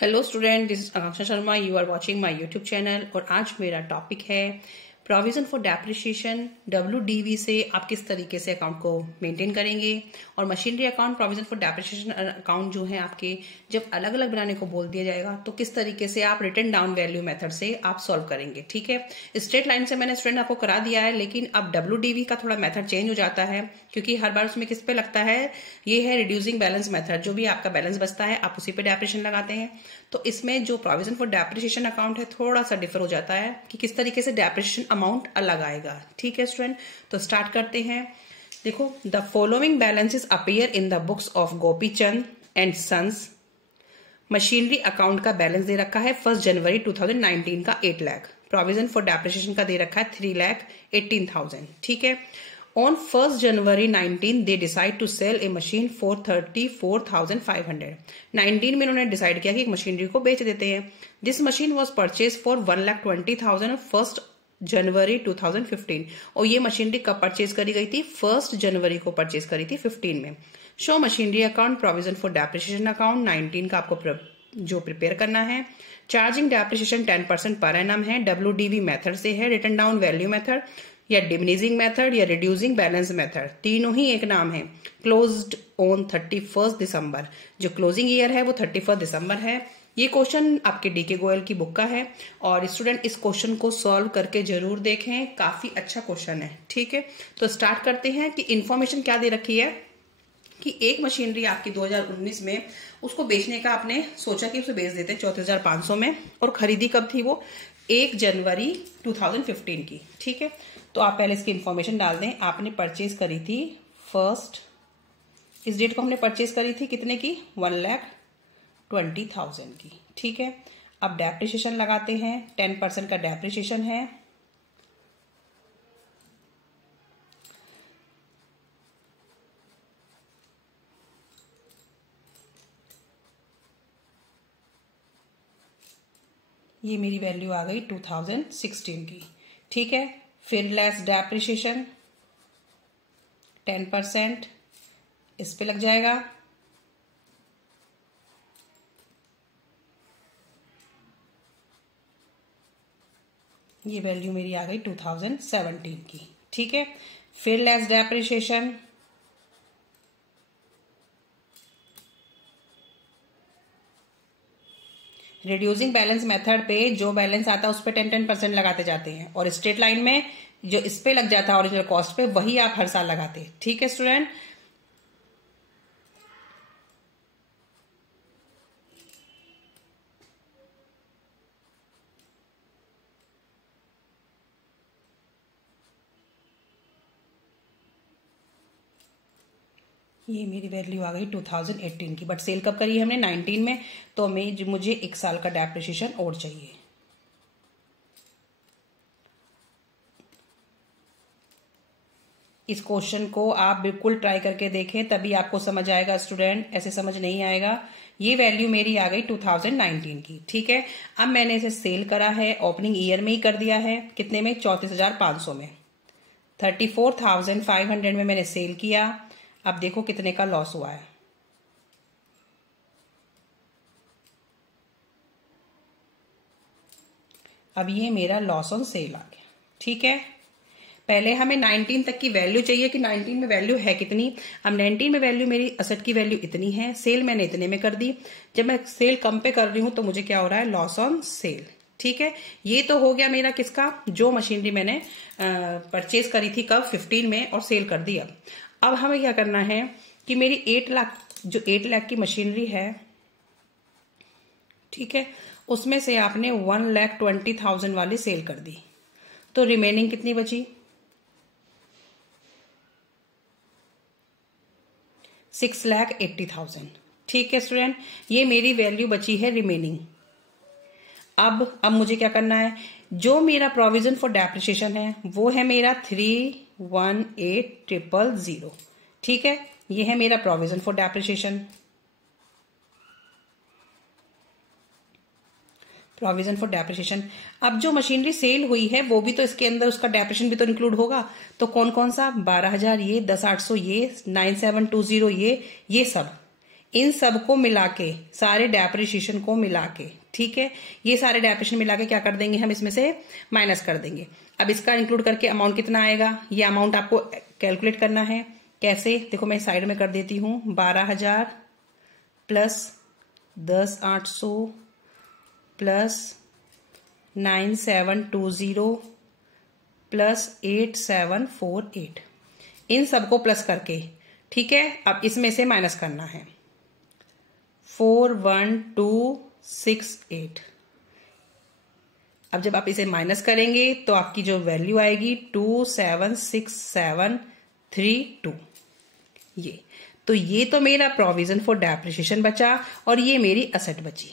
Hello student, this is Akanksha Sharma. You are watching my YouTube channel और आज मेरा topic है प्रोविजन फॉर डेप्रिसिएशन WDV से आप किस तरीके से अकाउंट को मेंटेन करेंगे और machinery account provision for depreciation account जो है आपके जब अलग अलग बनाने को बोल दिया जाएगा तो किस तरीके से आप रिटर्न डाउन वैल्यू मेथड से आप सॉल्व करेंगे। ठीक है, स्ट्रेट लाइन से मैंने स्टूडेंट आपको करा दिया है, लेकिन अब WDV का थोड़ा मेथड चेंज हो जाता है क्योंकि हर बार उसमें किस पे लगता है, ये है रिड्यूसिंग बैलेंस मेथड। जो भी आपका बैलेंस बचता है आप उसी पे डेप्रिसिएशन लगाते हैं। तो इसमें जो प्रोविजन फॉर डेप्रिसिएशन अकाउंट है थोड़ा सा डिफर हो जाता है कि किस तरीके से डेप्रिसिएशन अमाउंट अलग आएगा। ठीक है स्टूडेंट, तो स्टार्ट करते हैं। देखो, the following balances appear in the books of Gopi Chand and sons. Machinery account का बैलेंस दे रखा है 1 जनवरी 2019 का 8 लाख। प्रोविजन फॉर डेप्रिसिएशन का दे रखा है 3,18,000। ठीक है, On 1st January 19, they decide to sell a machine for 34,500. 19 में उन्होंने डिसाइड किया कि एक मशीनरी को बेच देते हैं। This machine was purchased for 1,20,000 on 1st जनवरी 2015 और ये मशीनरी कब परचेज करी गई थी? 1 जनवरी को परचेज करी थी 15 में। Show machinery account provision for depreciation account 19 का आपको जो प्रिपेयर करना है। चार्जिंग डेप्रिसिएशन 10% पर एनम है। WDV मेथड से है, रिटर्न डाउन वैल्यू मेथड या डिमिनिशिंग मेथड या रिड्यूसिंग बैलेंस मेथड, तीनों ही एक नाम है। क्लोज्ड ऑन 31 दिसंबर, जो क्लोजिंग ईयर है वो 31 दिसंबर है। ये क्वेश्चन आपके DK गोयल की बुक का है और स्टूडेंट इस क्वेश्चन को सॉल्व करके जरूर देखें, काफी अच्छा क्वेश्चन है। ठीक है, तो स्टार्ट करते हैं कि इंफॉर्मेशन क्या दे रखी है कि एक मशीनरी आपकी 2019 में उसको बेचने का आपने सोचा कि उसे बेच देते 34,500 में और खरीदी कब थी? वो 1 जनवरी 2015 की। ठीक है, तो आप पहले इसकी इंफॉर्मेशन डाल दें। आपने परचेज करी थी फर्स्ट, इस डेट को हमने परचेज करी थी कितने की? 1,20,000 की। ठीक है, अब डेप्रिसिएशन लगाते हैं। 10% का डेप्रिसिएशन है। ये मेरी वैल्यू आ गई 2016 की। ठीक है, फिर लेस डेप्रिसिएशन 10% इस पे लग जाएगा। ये वैल्यू मेरी आ गई 2017 की। ठीक है, फिर less depreciation, reducing balance method पे जो बैलेंस आता है उस पे 10% लगाते जाते हैं और स्ट्रेट लाइन में जो इस पे लग जाता है ओरिजिनल कॉस्ट पे वही आप हर साल लगाते हैं। ठीक है स्टूडेंट, ये मेरी वैल्यू आ गई 2018 की, बट सेल कब करी है हमने? 19 में। तो मुझे 1 साल का डेप्रिसिएशन और चाहिए। इस क्वेश्चन को आप बिल्कुल ट्राई करके देखें, तभी आपको समझ आएगा स्टूडेंट, ऐसे समझ नहीं आएगा। ये वैल्यू मेरी आ गई 2019 की। ठीक है, अब मैंने इसे सेल करा है, ओपनिंग ईयर में ही कर दिया है। कितने में? 34,500 में। 34,500 में मैंने सेल किया। अब देखो कितने का लॉस हुआ है। अब ये मेरा लॉस ऑन सेल आ गया। ठीक है, पहले हमें 19 तक की वैल्यू चाहिए कि 19 में वैल्यू है कितनी। अब 19 में वैल्यू मेरी असेट की वैल्यू इतनी है, सेल मैंने इतने में कर दी। जब मैं सेल कम पे कर रही हूं तो मुझे क्या हो रहा है? Loss on sale. ठीक है, ये तो हो गया मेरा किसका? जो मशीनरी मैंने परचेज करी थी कब? 15 में और सेल कर दिया। अब हमें क्या करना है कि मेरी 8 लाख, जो 8 लाख की मशीनरी है, ठीक है, उसमें से आपने 1,20,000 वाली सेल कर दी, तो रिमेनिंग कितनी बची? 6,80,000। ठीक है स्टूडेंट, ये मेरी वैल्यू बची है रिमेनिंग। अब मुझे क्या करना है? जो मेरा प्रोविजन फॉर डेप्रिसिएशन है वो है मेरा 318,000। ठीक है, ये है मेरा provision for depreciation. Provision for depreciation. अब जो मशीनरी सेल हुई है वो भी तो इसके अंदर उसका डेप्रिसिएशन भी तो इंक्लूड होगा। तो कौन कौन सा? 12,000 ये, 10,800 ये, 9,720 ये सब इन सबको मिला के, सारे डेप्रिसिएशन को मिला के, ठीक है, ये सारे डेप्रिसिएशन मिला के क्या कर देंगे हम, इसमें से माइनस कर देंगे। अब इसका इंक्लूड करके अमाउंट कितना आएगा, ये अमाउंट आपको कैलकुलेट करना है। कैसे, देखो मैं साइड में कर देती हूँ। 12,000 प्लस 10,800 प्लस 9,720 प्लस 8,748, इन सबको प्लस करके, ठीक है। अब इसमें से माइनस करना है। 4,1,268। अब जब आप इसे माइनस करेंगे तो आपकी जो वैल्यू आएगी 276732। ये तो मेरा प्रोविजन फॉर डेप्रिसिएशन बचा और ये मेरी असेट बची,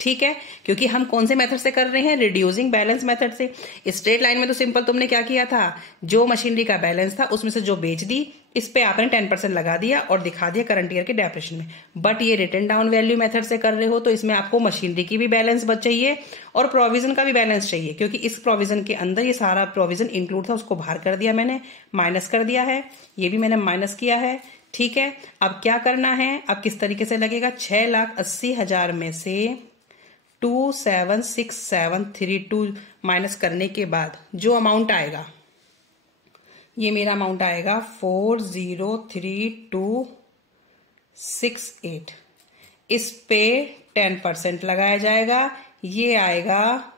ठीक है। क्योंकि हम कौन से मेथड से कर रहे हैं, रिड्यूसिंग बैलेंस मेथड से। स्ट्रेट लाइन में तो सिंपल तुमने क्या किया था, जो मशीनरी का बैलेंस था उसमें से जो बेच दी, इस पे आपने 10% लगा दिया और दिखा दिया करंट ईयर के डेप्रिसिएशन में। बट ये रिटन डाउन वैल्यू मेथड से कर रहे हो तो इसमें आपको मशीनरी की भी बैलेंस चाहिए और प्रोविजन का भी बैलेंस चाहिए, क्योंकि इस प्रोविजन के अंदर ये सारा प्रोविजन इंक्लूड था, उसको बाहर कर दिया मैंने, माइनस कर दिया है, ये भी मैंने माइनस किया है, ठीक है। अब क्या करना है, अब किस तरीके से लगेगा, 6,80,000 में से 276732 माइनस करने के बाद जो अमाउंट आएगा, ये मेरा अमाउंट आएगा 4,03268। इस पे 10% लगाया जाएगा, ये आएगा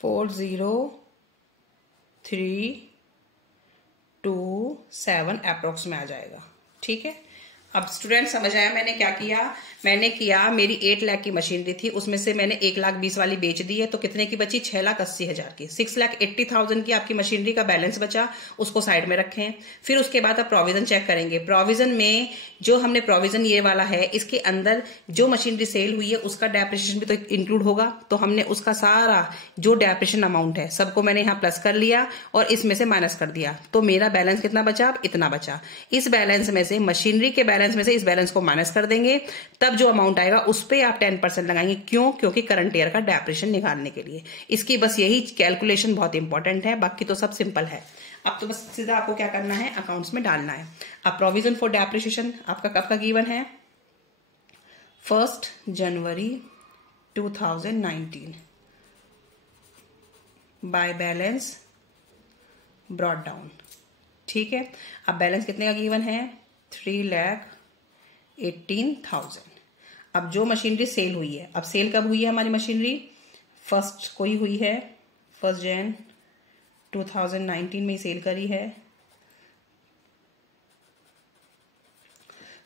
4,032,7 अप्रोक्स में आ जाएगा, ठीक है। अब स्टूडेंट समझ आया मैंने क्या किया, मैंने किया मेरी 8 लाख की मशीनरी थी, उसमें से मैंने 1,20,000 वाली बेच दी है, तो कितने की बची, 6,80,000 की। 6,80,000 की आपकी मशीनरी का बैलेंस बचा, उसको साइड में रखें। फिर उसके बाद आप प्रोविजन चेक करेंगे। प्रोविजन में जो हमने प्रोविजन ये वाला है, इसके अंदर जो मशीनरी सेल हुई है उसका डेप्रिसिएशन भी तो इंक्लूड होगा, तो हमने उसका सारा जो डेप्रिसिएशन अमाउंट है सबको मैंने यहाँ प्लस कर लिया और इसमें से माइनस कर दिया, तो मेरा बैलेंस कितना बचा, अब इतना बचा। इस बैलेंस में से, मशीनरी के बैलेंस में से इस बैलेंस को माइनस कर देंगे, तब जो अमाउंट आएगा उस पे आप 10% लगाएंगे। क्यों, क्योंकि करंट ईयर का डेप्रिसिएशन निकालने के लिए। इसकी बस यही कैलकुलेशन बहुत इंपॉर्टेंट है, बाकी तो सब सिंपल है। अब तो बस सीधा आपको क्या करना है, अकाउंट्स में डालना है। अब प्रोविजन फॉर डेप्रिसिएशन आपका कब का गिवन है, 1 जनवरी 2019 बाय बैलेंस ब्रॉट डाउन, ठीक है। अब बैलेंस कितने का गिवन है, 3,18,000। अब जो मशीनरी सेल हुई है, अब सेल कब हुई है हमारी मशीनरी, 1 को ही हुई है, 1 जन 2019 में सेल करी है।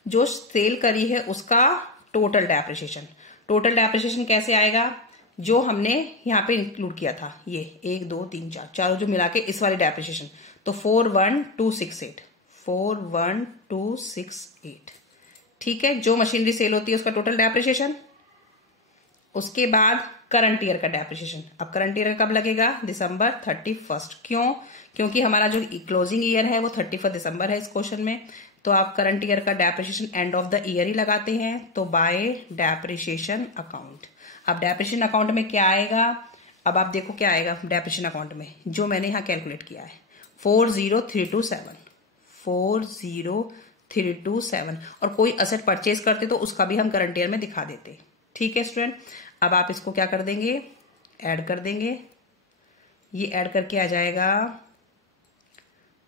जो सेल करी है उसका टोटल डेप्रिसिएशन कैसे आएगा, जो हमने यहाँ पे इंक्लूड किया था, ये 1 2 3 4 चारों जो मिला के इस वाली डेप्रिसिएशन, तो 4,1268, ठीक है। जो मशीनरी सेल होती है उसका टोटल डेप्रिसिएशन, उसके बाद करंट ईयर का डेप्रिसिएशन। अब करंट ईयर कब लगेगा, December 31। क्यों, क्योंकि हमारा जो क्लोजिंग ईयर है वो 31 दिसंबर है इस क्वेश्चन में, तो आप करंट ईयर का depreciation end of the year ही लगाते हैं, तो बाय डेप्रिसिएशन अकाउंट। अब डेप्रिसिएशन अकाउंट में क्या आएगा, अब आप देखो क्या आएगा डेप्रिसिएशन अकाउंट में, जो मैंने यहाँ कैलकुलेट किया है, 4,327 और कोई असेट परचेज करते तो उसका भी हम करंट ईयर में दिखा देते, ठीक है स्टूडेंट। अब आप इसको क्या कर देंगे, ऐड कर देंगे, ये ऐड करके आ जाएगा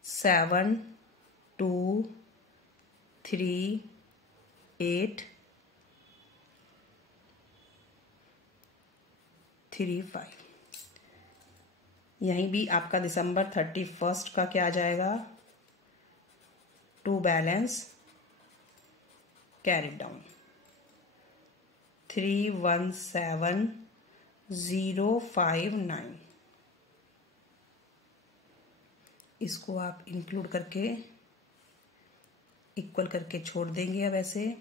7,2,3,8,35। यहीं भी आपका December 31 का क्या आ जाएगा, टू बैलेंस कैरिड डाउन 317,059। इसको आप इंक्लूड करके इक्वल करके छोड़ देंगे। अब ऐसे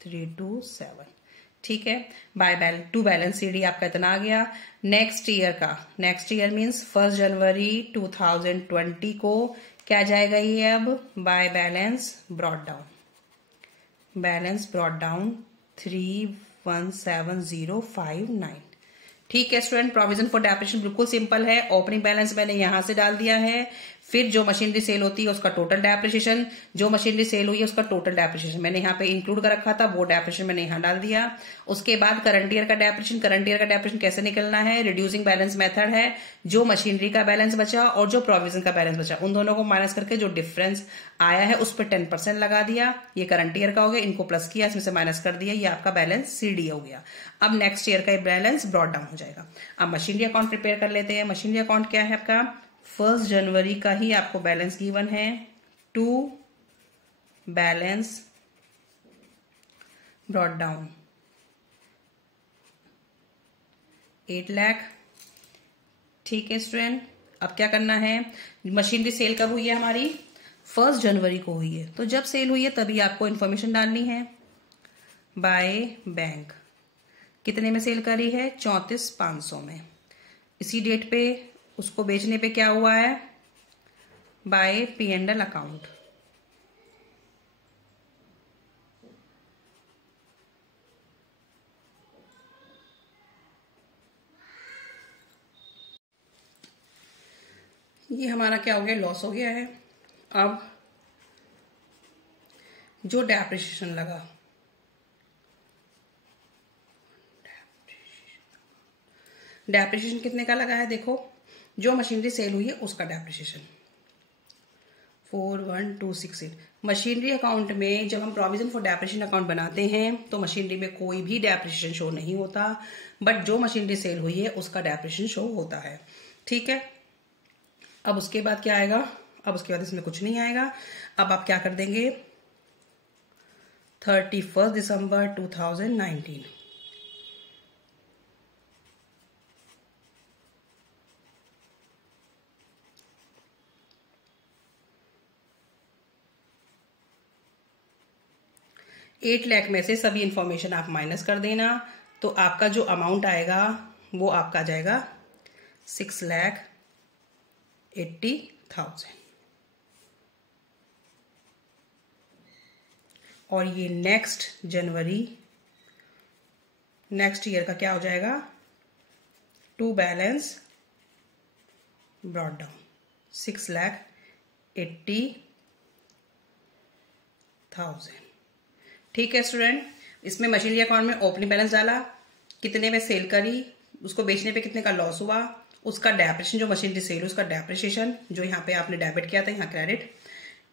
327, ठीक है। बाय टू बैलेंस सीडी आपका इतना आ गया। नेक्स्ट ईयर मीन्स 1 जनवरी 2020 को क्या जाएगा ये, अब बाय बैलेंस ब्रॉट डाउन 317,059, ठीक है स्टूडेंट। प्रोविजन फॉर डेप्रिसिएशन बिल्कुल सिंपल है। ओपनिंग बैलेंस मैंने यहां से डाल दिया है, फिर जो मशीनरी सेल होती है उसका टोटल डेप्रिसिएशन, जो मशीनरी सेल हुई है उसका टोटल डेप्रिसिएशन मैंने यहाँ पे इंक्लूड कर रखा था, वो डेप्रिसिएशन मैंने यहाँ डाल दिया। उसके बाद करंट ईयर का डेप्रिसिएशन, करंट ईयर का डेप्रिसिएशन कैसे निकलना है, रिड्यूसिंग बैलेंस मेथड है, जो मशीनरी का बैलेंस बचा और जो प्रोविजन का बैलेंस बचा उन दोनों को माइनस करके जो डिफरेंस आया है उस पर 10% लगा दिया। ये करंट ईयर का हो गया, इनको प्लस किया, इसमें से माइनस कर दिया, ये आपका बैलेंस सीडी हो गया। अब नेक्स्ट ईयर का बैलेंस ब्रॉट डाउन हो जाएगा। अब मशीनरी अकाउंट प्रिपेयर कर लेते हैं। मशीनरी अकाउंट क्या है आपका, 1 जनवरी का ही आपको बैलेंस गिवन है, to balance brought down 8 lakh. ठीक है स्टूडेंट, अब क्या करना है, मशीनरी सेल कब हुई है हमारी, 1 जनवरी को हुई है, तो जब सेल हुई है तभी आपको इंफॉर्मेशन डालनी है। बाय बैंक कितने में सेल करी है, 34,500 में। इसी डेट पे उसको बेचने पे क्या हुआ है, बाय P&L अकाउंट। ये हमारा क्या हो गया, लॉस हो गया है। अब जो डेप्रिसिएशन लगा, डेप्रिसिएशन कितने का लगा है, देखो जो मशीनरी सेल हुई है उसका डेप्रिसिएशन 41,268। मशीनरी अकाउंट में जब हम प्रोविजन फॉर डेप्रिसिएशन अकाउंट बनाते हैं तो मशीनरी में कोई भी डेप्रिसिएशन शो नहीं होता, बट जो मशीनरी सेल हुई है उसका डेप्रिसिएशन शो होता है। ठीक है, अब उसके बाद क्या आएगा, अब उसके बाद इसमें कुछ नहीं आएगा। अब आप क्या कर देंगे, 31 दिसंबर 2019 8 लाख में से सभी इंफॉर्मेशन आप माइनस कर देना, तो आपका जो अमाउंट आएगा वो आपका जाएगा 6,80,000। और ये नेक्स्ट जनवरी नेक्स्ट ईयर का क्या हो जाएगा, टू बैलेंस ब्रॉट डाउन 6,80,000। ठीक है स्टूडेंट, इसमें मशीनरी अकाउंट में ओपनिंग बैलेंस डाला, कितने में सेल करी, उसको बेचने पे कितने का लॉस हुआ, उसका डेप्रिसिएशन, जो मशीनरी सेल उसका डेप्रिसिएशन जो यहाँ पे आपने डेबिट किया था, यहाँ क्रेडिट,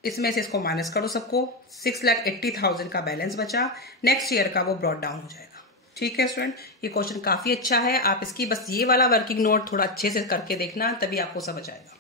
इसमें से इसको माइनस करो सबको, 6,80,000 का बैलेंस बचा। नेक्स्ट ईयर का वो ब्रॉट डाउन हो जाएगा। ठीक है स्टूडेंट, ये क्वेश्चन काफी अच्छा है, आप इसकी बस ये वाला वर्किंग नोट थोड़ा अच्छे से करके देखना, तभी आपको समझ आएगा।